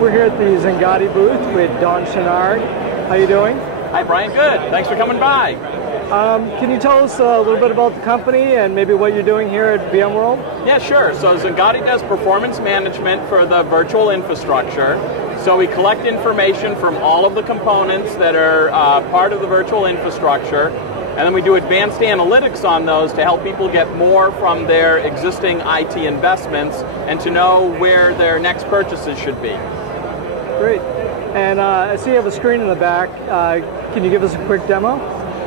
We're here at the Xangati booth with Don Chenard. How you doing? Hi Brian, good. Thanks for coming by. Can you tell us a little bit about the company and maybe what you're doing here at VMworld? Yeah, sure. So Xangati does performance management for the virtual infrastructure. So we collect information from all of the components that are part of the virtual infrastructure, and then we do advanced analytics on those to help people get more from their existing IT investments and to know where their next purchases should be. Great. And I see you have a screen in the back. Can you give us a quick demo?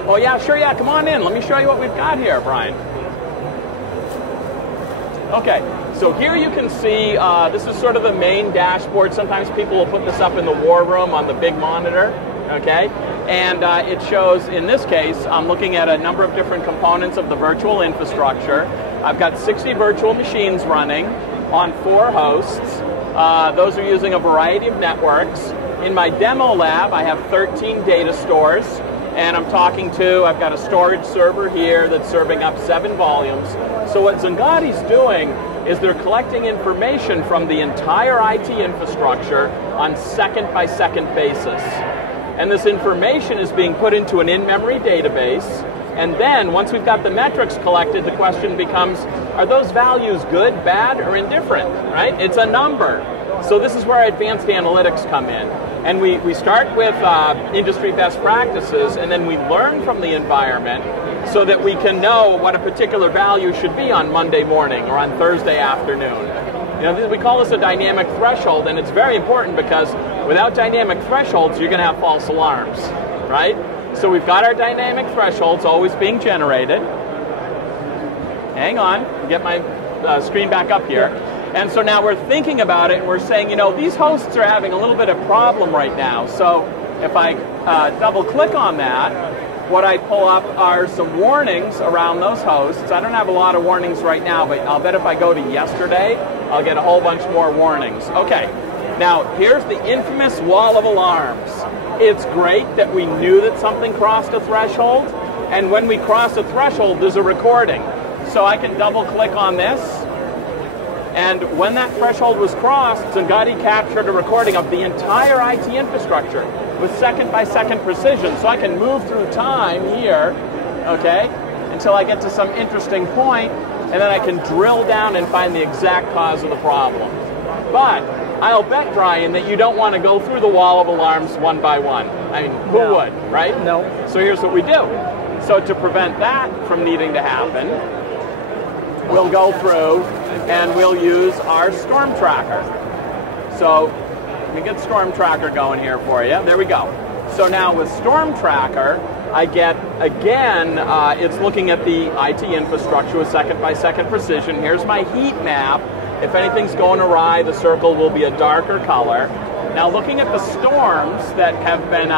Oh yeah, sure, yeah. Come on in. Let me show you what we've got here, Brian. Okay, so here you can see this is sort of the main dashboard. Sometimes people will put this up in the war room on the big monitor, okay? And it shows, in this case, I'm looking at a number of different components of the virtual infrastructure. I've got 60 virtual machines running on 4 hosts. Those are using a variety of networks. In my demo lab, I have 13 data stores, and I've got a storage server here that's serving up 7 volumes. So what Xangati's doing is they're collecting information from the entire IT infrastructure on second-by-second basis. And this information is being put into an in-memory database, and then once we've got the metrics collected, the question becomes, are those values good, bad, or indifferent, right? It's a number. So this is where advanced analytics come in. And we start with industry best practices, and then we learn from the environment so that we can know what a particular value should be on Monday morning or on Thursday afternoon. You know, we call this a dynamic threshold, and it's very important because without dynamic thresholds, you're going to have false alarms, right? So we've got our dynamic thresholds always being generated. Hang on, get my screen back up here. And so now we're thinking about it, and we're saying, you know, these hosts are having a little bit of problem right now. So if I double click on that, what I pull up are some warnings around those hosts. I don't have a lot of warnings right now, but I'll bet if I go to yesterday, I'll get a whole bunch more warnings. Okay, now here's the infamous wall of alarms. It's great that we knew that something crossed a threshold, and when we cross a threshold, there's a recording. So I can double click on this, and when that threshold was crossed, Xangati captured a recording of the entire IT infrastructure with second-by-second precision. So I can move through time here, okay, until I get to some interesting point, and then I can drill down and find the exact cause of the problem. But I'll bet, Brian, that you don't want to go through the wall of alarms one by one. I mean, who would, right? No. So here's what we do. So to prevent that from needing to happen, we'll go through and we'll use our Storm Tracker. So let me get Storm Tracker going here for you. There we go. So now with Storm Tracker, I get, again, it's looking at the IT infrastructure with second-by-second precision. Here's my heat map. If anything's going awry, the circle will be a darker color. Now looking at the storms that have been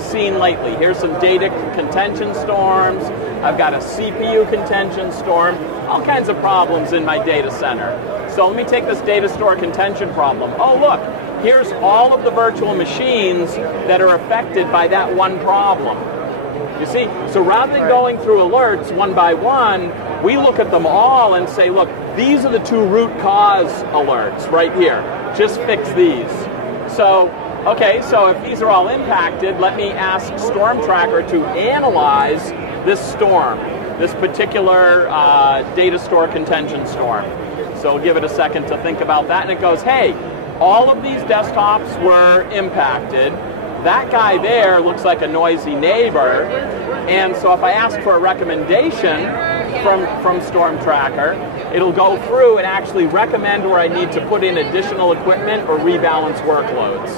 seen lately, here's some data contention storms. I've got a CPU contention storm, all kinds of problems in my data center. So let me take this data store contention problem. Oh look, here's all of the virtual machines that are affected by that one problem. You see, so rather than going through alerts one by one, we look at them all and say, look, these are the 2 root cause alerts right here. Just fix these. So, okay, so if these are all impacted, let me ask Storm Tracker to analyze this storm, this particular data store contention storm. So we'll give it a second to think about that, and it goes, hey, all of these desktops were impacted. That guy there looks like a noisy neighbor, and so if I ask for a recommendation from Storm Tracker, it'll go through and actually recommend where I need to put in additional equipment or rebalance workloads.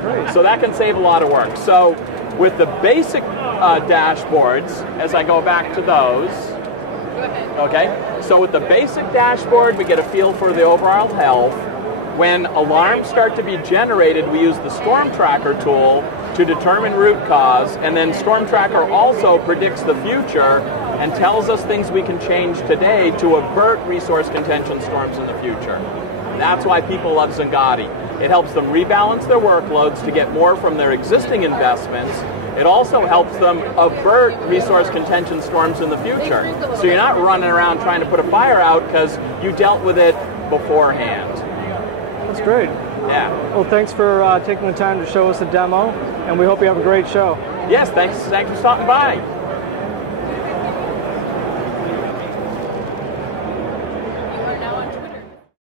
Great. So that can save a lot of work. So with the basic dashboards, as I go back to those, okay, so with the basic dashboard, we get a feel for the overall health. When alarms start to be generated, we use the Storm Tracker tool to determine root cause, and then Storm Tracker also predicts the future and tells us things we can change today to avert resource contention storms in the future. That's why people love Xangati. It helps them rebalance their workloads to get more from their existing investments. It also helps them avert resource contention storms in the future. So you're not running around trying to put a fire out because you dealt with it beforehand. That's great. Yeah. Well, thanks for taking the time to show us the demo, and we hope you have a great show. Yes, thanks for stopping by.